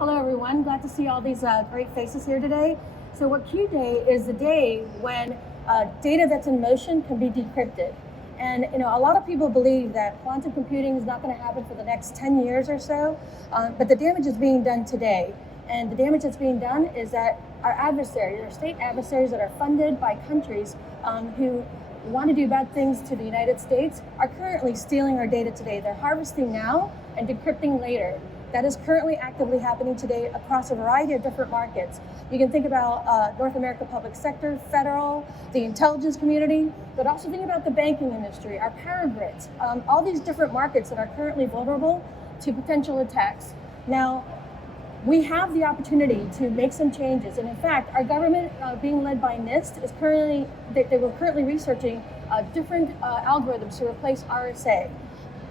Hello, everyone. Glad to see all these great faces here today. So what Q Day is the day when data that's in motion can be decrypted. And a lot of people believe that quantum computing is not going to happen for the next 10 years or so, but the damage is being done today. And the damage that's being done is that our adversaries, our state adversaries that are funded by countries who want to do bad things to the United States, are currently stealing our data today. They're harvesting now and decrypting later. That is currently actively happening today across a variety of different markets. You can think about North America public sector, federal, the intelligence community, but also think about the banking industry, our power grids, all these different markets that are currently vulnerable to potential attacks. Now, we have the opportunity to make some changes. And in fact, our government, being led by NIST, is they were currently researching different algorithms to replace RSA.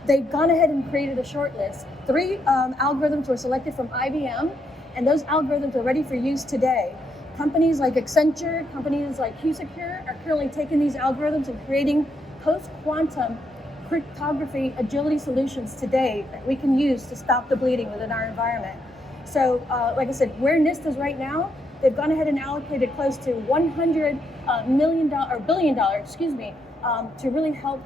They've gone ahead and created a short list. 3 algorithms were selected from IBM, and those algorithms are ready for use today. Companies like Accenture, companies like QuSecure are currently taking these algorithms and creating post-quantum cryptography agility solutions today that we can use to stop the bleeding within our environment. So, like I said, where NIST is right now, they've gone ahead and allocated close to $100 billion, to really help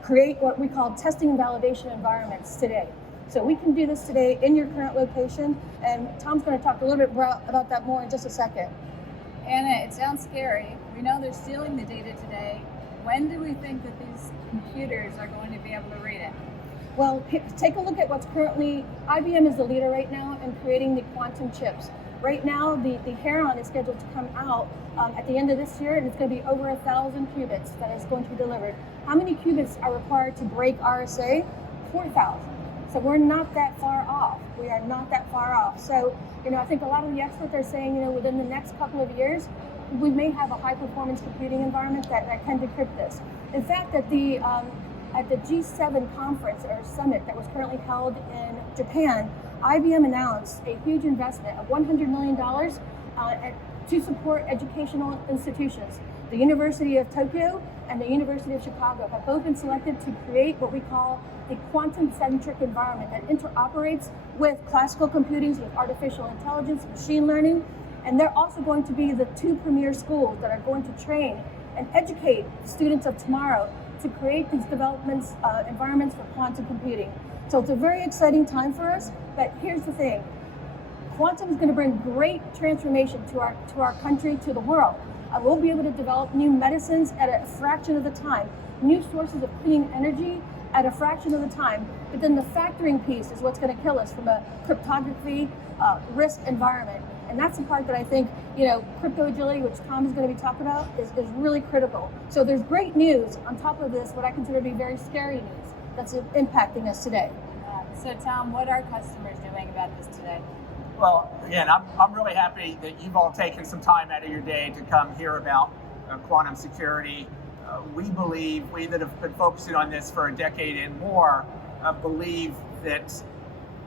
create what we call testing and validation environments today. So we can do this today in your current location, and Tom's going to talk a little bit about that more in just a second. Anna, it sounds scary. We know they're stealing the data today. When do we think that these computers are going to be able to read it? Well, take a look at what's currently, IBM is the leader right now in creating the quantum chips. Right now, the Heron is scheduled to come out at the end of this year, and it's going to be over 1,000 qubits that is going to be delivered. How many qubits are required to break RSA? 4,000. So we're not that far off. We are not that far off. So, I think a lot of the experts are saying, within the next couple of years, we may have a high-performance computing environment that can decrypt this. In fact, at the G7 conference or summit that was currently held in Japan, IBM announced a huge investment of $100 million to support educational institutions. The University of Tokyo and the University of Chicago have both been selected to create what we call the quantum-centric environment that interoperates with classical computing, with artificial intelligence, machine learning, and they're also going to be the 2 premier schools that are going to train and educate students of tomorrow to create these environments for quantum computing. So it's a very exciting time for us, but here's the thing. Quantum is going to bring great transformation to our country, to the world. We'll be able to develop new medicines at a fraction of the time, new sources of clean energy at a fraction of the time, but then the factoring piece is what's going to kill us from a cryptography risk environment. And that's the part that I think, crypto agility, which Tom is going to be talking about, is really critical. So there's great news on top of this, what I consider to be very scary news that's impacting us today. So Tom, what are customers doing about this today? Well, again, I'm really happy that you've all taken some time out of your day to come hear about quantum security. We that have been focusing on this for a decade and more, believe that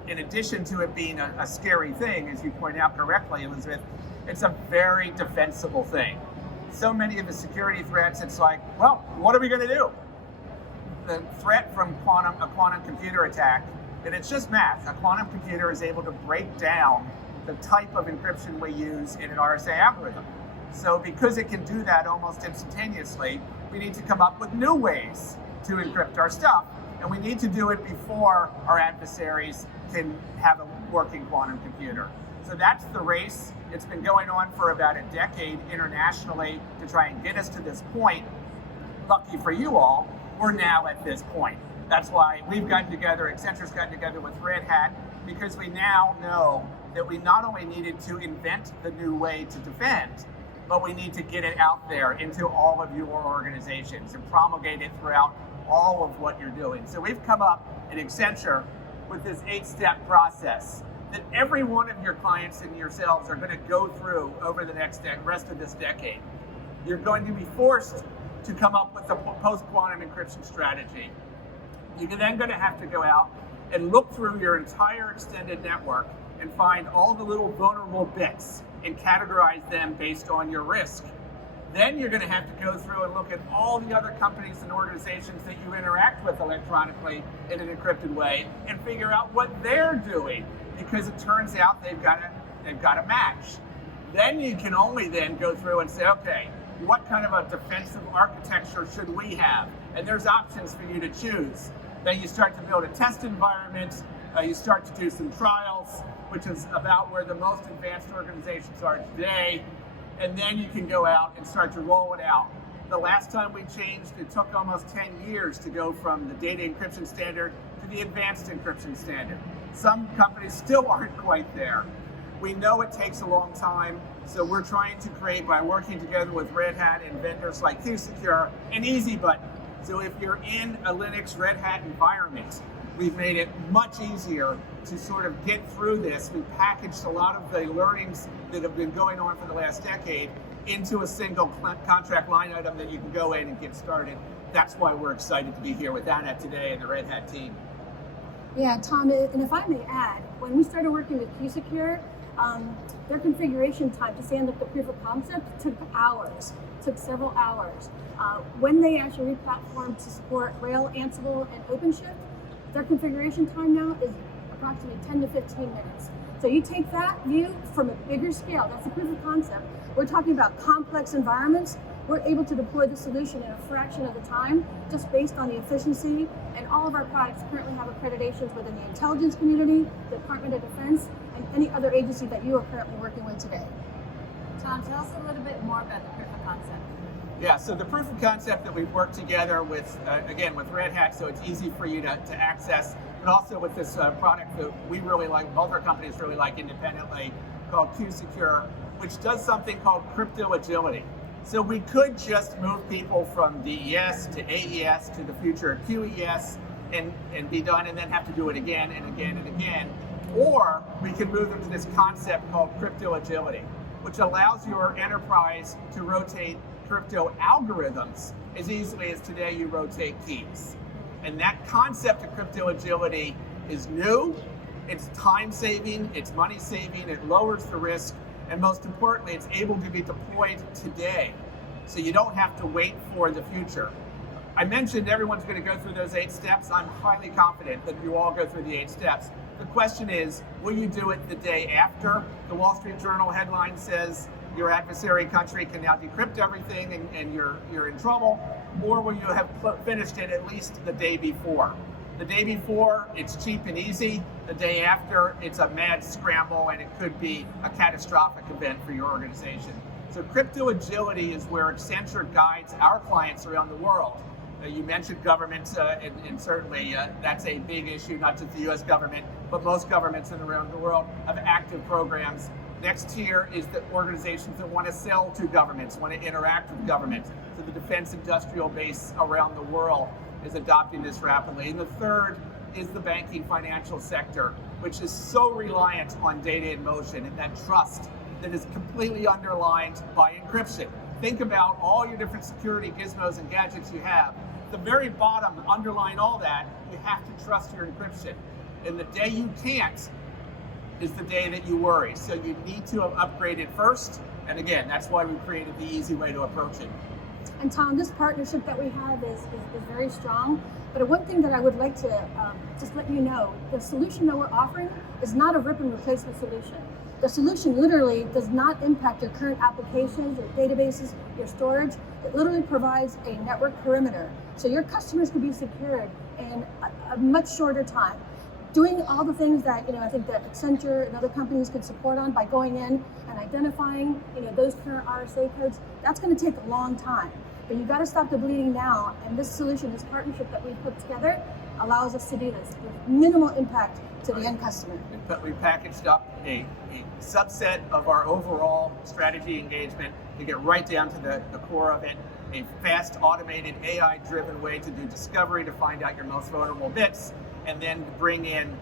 in addition to it being a scary thing, as you point out correctly, Elizabeth, it's a very defensible thing. So many of the security threats, it's like, well, what are we going to do? The threat from a quantum computer attack, and it's just math. A quantum computer is able to break down the type of encryption we use in an RSA algorithm. So because it can do that almost instantaneously, we need to come up with new ways to encrypt our stuff, and we need to do it before our adversaries can have a working quantum computer. So that's the race. It's been going on for about a decade internationally to try and get us to this point. Lucky for you all, we're now at this point. That's why we've gotten together, Accenture's gotten together with Red Hat, because we now know that we not only needed to invent the new way to defend, but we need to get it out there into all of your organizations and promulgate it throughout all of what you're doing. So we've come up at Accenture with this 8-step process that every one of your clients and yourselves are going to go through over the rest of this decade. You're going to be forced to come up with a post-quantum encryption strategy. You're then going to have to go out and look through your entire extended network and find all the little vulnerable bits and categorize them based on your risk. Then you're going to have to go through and look at all the other companies and organizations that you interact with electronically in an encrypted way and figure out what they're doing because it turns out they've got a match. Then you can only then go through and say, okay, what kind of a defensive architecture should we have? And there's options for you to choose. Then you start to build a test environment, you start to do some trials, which is about where the most advanced organizations are today, and then you can go out and start to roll it out. The last time we changed, it took almost 10 years to go from the data encryption standard to the advanced encryption standard. Some companies still aren't quite there. We know it takes a long time, so we're trying to create, by working together with Red Hat and vendors like QuSecure, an easy button. So if you're in a Linux Red Hat environment, we've made it much easier to sort of get through this. We packaged a lot of the learnings that have been going on for the last decade into a single contract line item that you can go in and get started. That's why we're excited to be here with Anna today and the Red Hat team. Yeah, Tom, and if I may add, when we started working with QuSecure, their configuration time to stand up the proof of concept took hours, took several hours. When they actually replatformed to support Rail, Ansible, and OpenShift, their configuration time now is approximately 10 to 15 minutes. So you take that view from a bigger scale, that's the proof of concept. We're talking about complex environments. We're able to deploy the solution in a fraction of the time, just based on the efficiency. And all of our products currently have accreditations within the intelligence community, the Department of Defense, and any other agency that you are currently working with today. Tom, tell us a little bit more about the proof of concept. Yeah, so the proof of concept that we've worked together with, again, with Red Hat, so it's easy for you to access, but also with this product that we really like, both our companies really like independently, called QuSecure, which does something called crypto agility. So we could just move people from DES to AES to the future QES and be done, and then have to do it again and again and again. Or we could move them to this concept called crypto agility, which allows your enterprise to rotate crypto algorithms as easily as today you rotate keys. And that concept of crypto agility is new, it's time saving, it's money saving, it lowers the risk, and most importantly, it's able to be deployed today. So you don't have to wait for the future. I mentioned everyone's going to go through those 8 steps. I'm highly confident that you all go through the 8 steps. The question is, will you do it the day after the Wall Street Journal headline says your adversary country can now decrypt everything and you're in trouble, or will you have finished it at least the day before? The day before, it's cheap and easy. The day after, it's a mad scramble, and it could be a catastrophic event for your organization. So crypto agility is where Accenture guides our clients around the world. You mentioned government, and certainly that's a big issue, not just the US government, but most governments around the world have active programs. Next tier is the organizations that want to sell to governments, want to interact with governments. So the defense industrial base around the world is adopting this rapidly. And the third is the banking financial sector, which is so reliant on data in motion and that trust that is completely underlined by encryption. Think about all your different security gizmos and gadgets you have. At the very bottom, underlying all that, you have to trust your encryption. And the day you can't is the day that you worry. So you need to have upgraded first. And again, that's why we created the easy way to approach it. And Tom, this partnership that we have is very strong. But one thing that I would like to just let you know, the solution that we're offering is not a rip and replacement solution. The solution literally does not impact your current applications, your databases, your storage. It literally provides a network perimeter. So your customers can be secured in a much shorter time. Doing all the things that I think that Accenture and other companies could support on by going in and identifying those current RSA codes, that's going to take a long time. But you got to stop the bleeding now. And this solution, this partnership that we've put together, allows us to do this with minimal impact to the end customer. But we packaged up a subset of our overall strategy engagement to get right down to the core of it. A fast, automated, AI-driven way to do discovery to find out your most vulnerable bits, and then bring in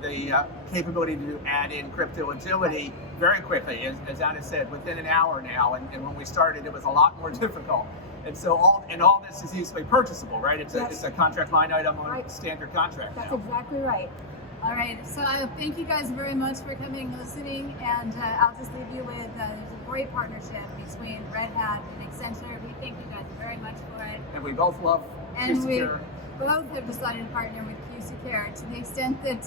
the capability to add in crypto agility very quickly. As Anna said, within an hour now, and when we started, it was a lot more difficult. And so all this is easily purchasable, right? It's a contract line item on a standard contract. That's now. exactly right. All right, so thank you guys very much for coming and listening, and I'll just leave you with there's a great partnership between Red Hat and Accenture. We thank you guys very much for it. And we both love And we QuSecure. both have decided to partner with QuSecure to the extent that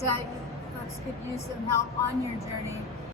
folks could use some help on your journey,